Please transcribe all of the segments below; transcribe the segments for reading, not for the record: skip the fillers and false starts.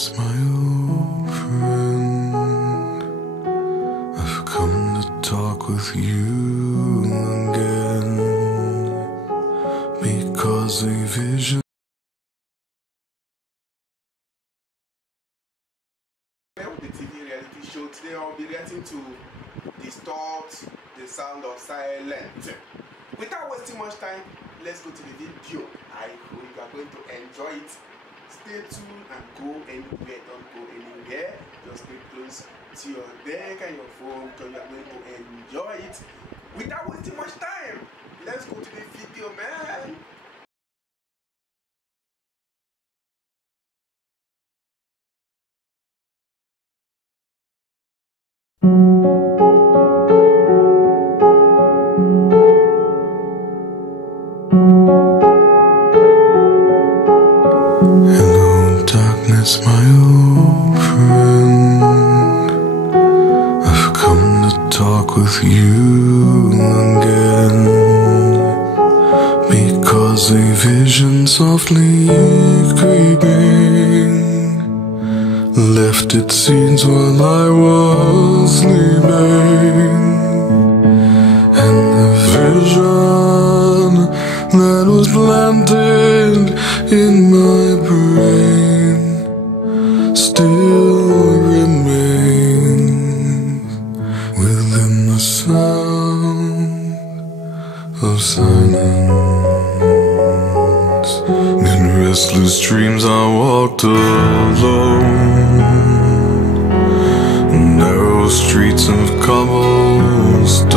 darkness, my old friend. I've come to talk with you again, because a vision. The TV reality show today, I'll be reacting to Distort the Sound of Silence. Without wasting much time, let's go to the video. I hope you are going to enjoy it. Stay tuned and go anywhere. Don't go anywhere. Just stay close to your deck and your phone because you are going to enjoy it. Without wasting much time, let's go to the video, man. Hello, darkness, my old friend. I've come to talk with you again, because a vision softly creeping left its seeds while I was sleeping, and the vision that was planted in my brain still remains within the sound of silence. In restless dreams I walked alone, narrow streets of cobblestone,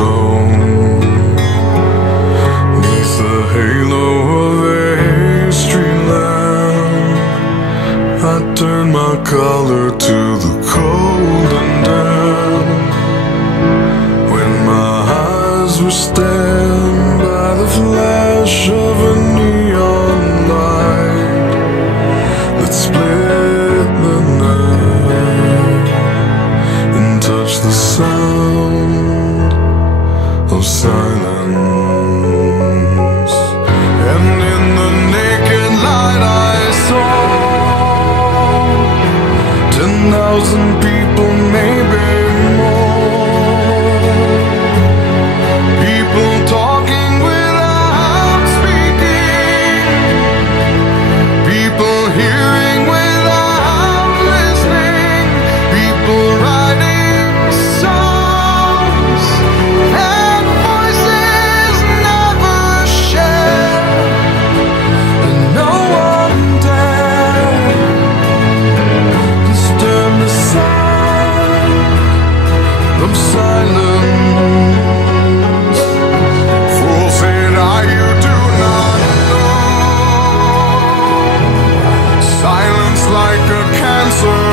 neath the halo of a street lamp. I turned my collar to the cold and damp, when my eyes were stabbed by the flash of a neon light that split the night and touched the sound of silence. And in the naked light I saw 10,000 people, maybe more. People talking without speaking, people hearing without listening, people writing songs and voices never shared, and no one dared disturb the sound of silence. Fool said I, you do not know. Silence like a cancer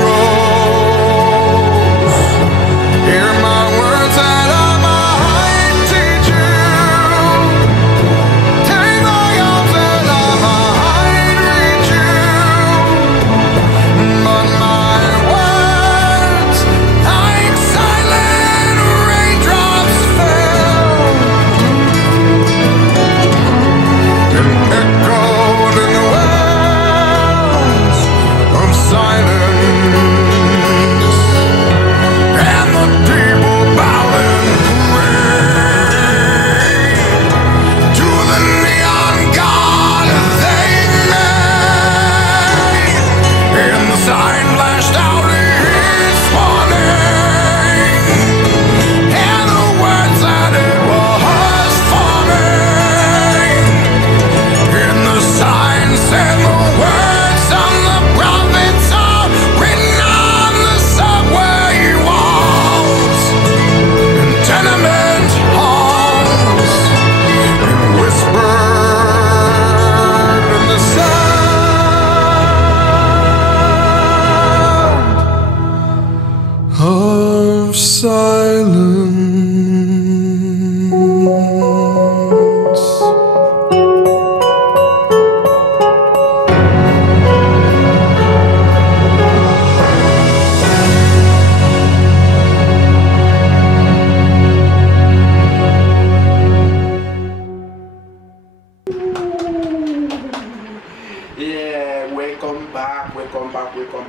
grows. Hear my words that I might teach you. Take my arms that I might reach you. But my words, like silent raindrops, fell and echoed in the wells of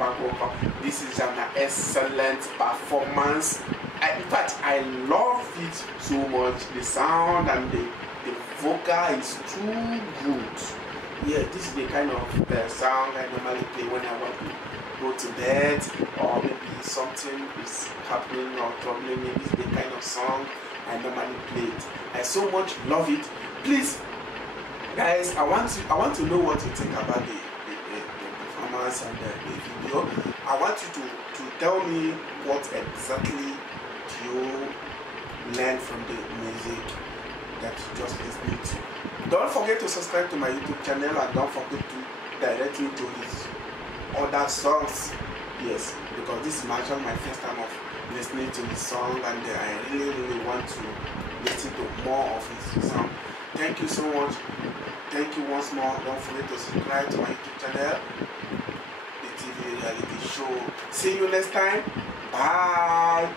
Bako. This is an excellent performance. In fact, I love it so much. The sound and the vocal is too good. Yeah, this is the kind of sound I normally play when I want to go to bed, or maybe something is happening or troubling me. This is the kind of song I normally play it. I so much love it. Please, guys, I want to know what you think about the performance and the video. I want you to tell me what exactly you learn from the music that you just listening to. Don't forget to subscribe to my YouTube channel, and don't forget to direct me to his other songs. Yes, because this is actually my first time of listening to his song, and I really want to listen to more of his song. Thank you so much. Thank you once more. Don't forget to subscribe to my YouTube channel, the TV reality show. See you next time. Bye.